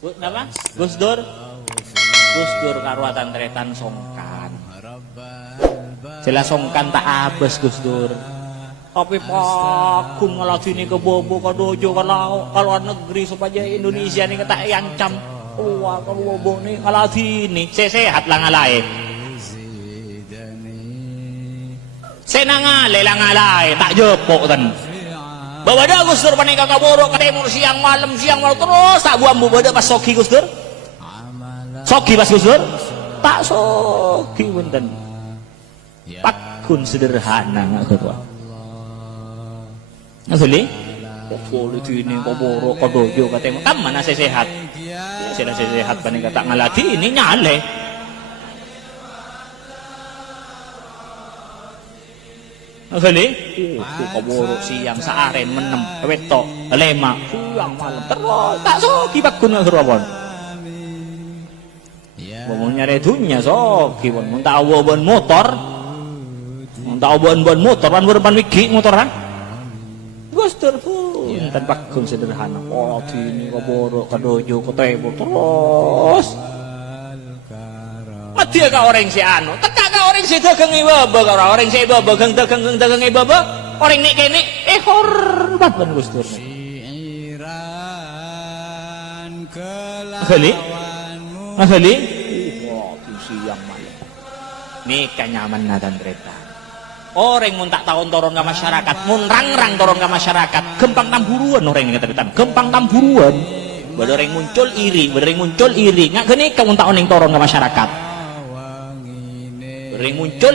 Napa? Gus Dur. Gus Dur karo tantretan songkan. Jelas songkan tak abes Gus Dur. Tapi pakun ngeladini ke bobo ke dojo kalau negeri supaya Indonesia ini tak ancam. Wah kalau bobo nih ngeladini sehat lah ngalai. Senangale lang ngalai tak jepok tan. Babada Gus Dur panika kaboro ka timur siang malam terus tak buam babada pas sogi Gus Dur. Sogi pas Gus Dur tak sogi wonten. Pakun sederhana ngaketua. Asli boleh ini kaboro ka dojo ka timur kam mana sehat. Sila sehat panika tak ngalati ini nyale. Asli kaboro siang saaren menem wetok lema siang malam terus tak sogi pakun ngaketua. Mau nyari dunia sogi pun mun tak awon motor. Mun tak awon motor pan berban wigi motoran. Gus Dur pun tanpa pakun sederhana. Oh ini kaboro kadojo ketebo terus. Mati ka orang si anu, teka ka orang si dagang ibaba ka orang si ibaba dagang ibaba. Orang nek kene hormat ban Gus Dur. Asli siang malam nikah nyaman nadan kereta orang mun tak tahun turun ke masyarakat mun rang-rang turun ke masyarakat gempang tamburuan orang ini kata gempang tamburuan beroreng muncul iri nggak gini kamu tak oning turun ke masyarakat beroreng muncul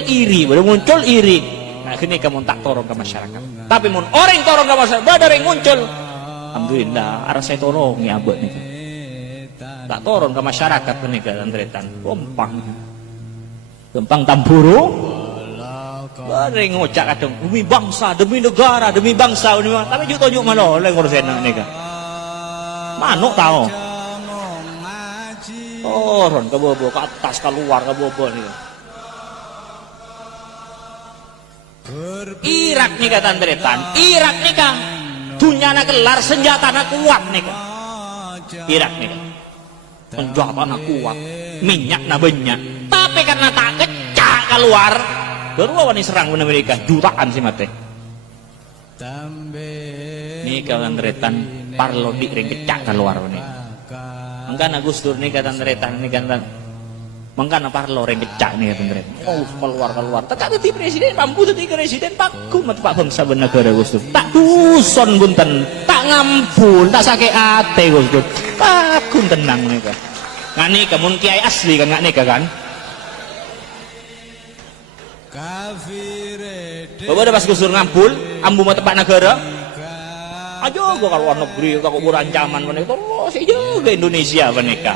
iri nggak gini kamu tak turun ke masyarakat tapi mun orang turun ke masyarakat beroreng muncul alhamdulillah arah saya tolong ya abad nih tak turun ke masyarakat menikah andretan gempang tamburu bareng ngocak kadang demi bangsa demi negara demi bangsa tapi juga tunjuk mana oleh ngurusin nikah manuk tahu turun ke bobo ke atas keluar ke bobo nih Irak nikah andretan Irak nikah dunia kelar senjata kuat nikah Irak nikah senjata kuat minyak banyak tapi karena tak kecak keluar baru wani serang Amerika jutaan sih mate ini kawan retan parlo di ring kecak keluar ini mengkana Gus Dur nih kata retan ini kan mengkana parlo ring kecak nih kata retan keluar tak di presiden mampu tadi presiden paku mat pak bangsa bernegara Gus Dur tak duson bunten tak ngampun tak sakit ate Gus Dur paku tenang nih kan nggak nikah mun kiai asli kan nggak nikah kan bapak ada pas Gus Dur ngampul ambu mau tempat negara aja gua kalau luar negeri kalau gua ancaman menikah terus juga Indonesia menikah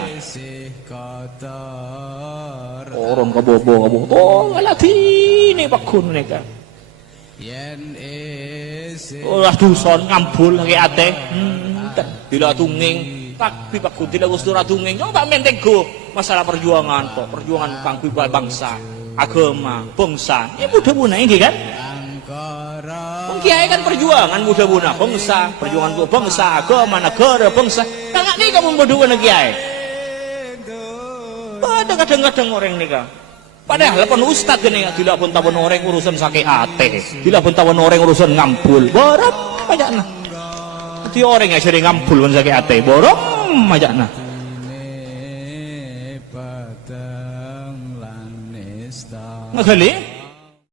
orang ke bobo oh latih nih pak kun menikah lah duson ngampul lagi ate tidak tunging tapi Pak Kun tidak Gus Dur adungeng coba mentego masalah perjuangan kok perjuangan kanggo bangsa agama bangsa ya mudah-mudah ini kan kiai kan perjuangan mudah-mudah bangsa perjuangan bangsa agama negara bangsa kagak nih kamu berdua kiai ada kadang-kadang orang nikah padahal pun ustad gini tidak pun tahu orang urusan sakit ate tidak pun tahu orang urusan ngampul borok banyak nah ti orang yang sering ngampul pun sakit ate borok aja nah nggak kali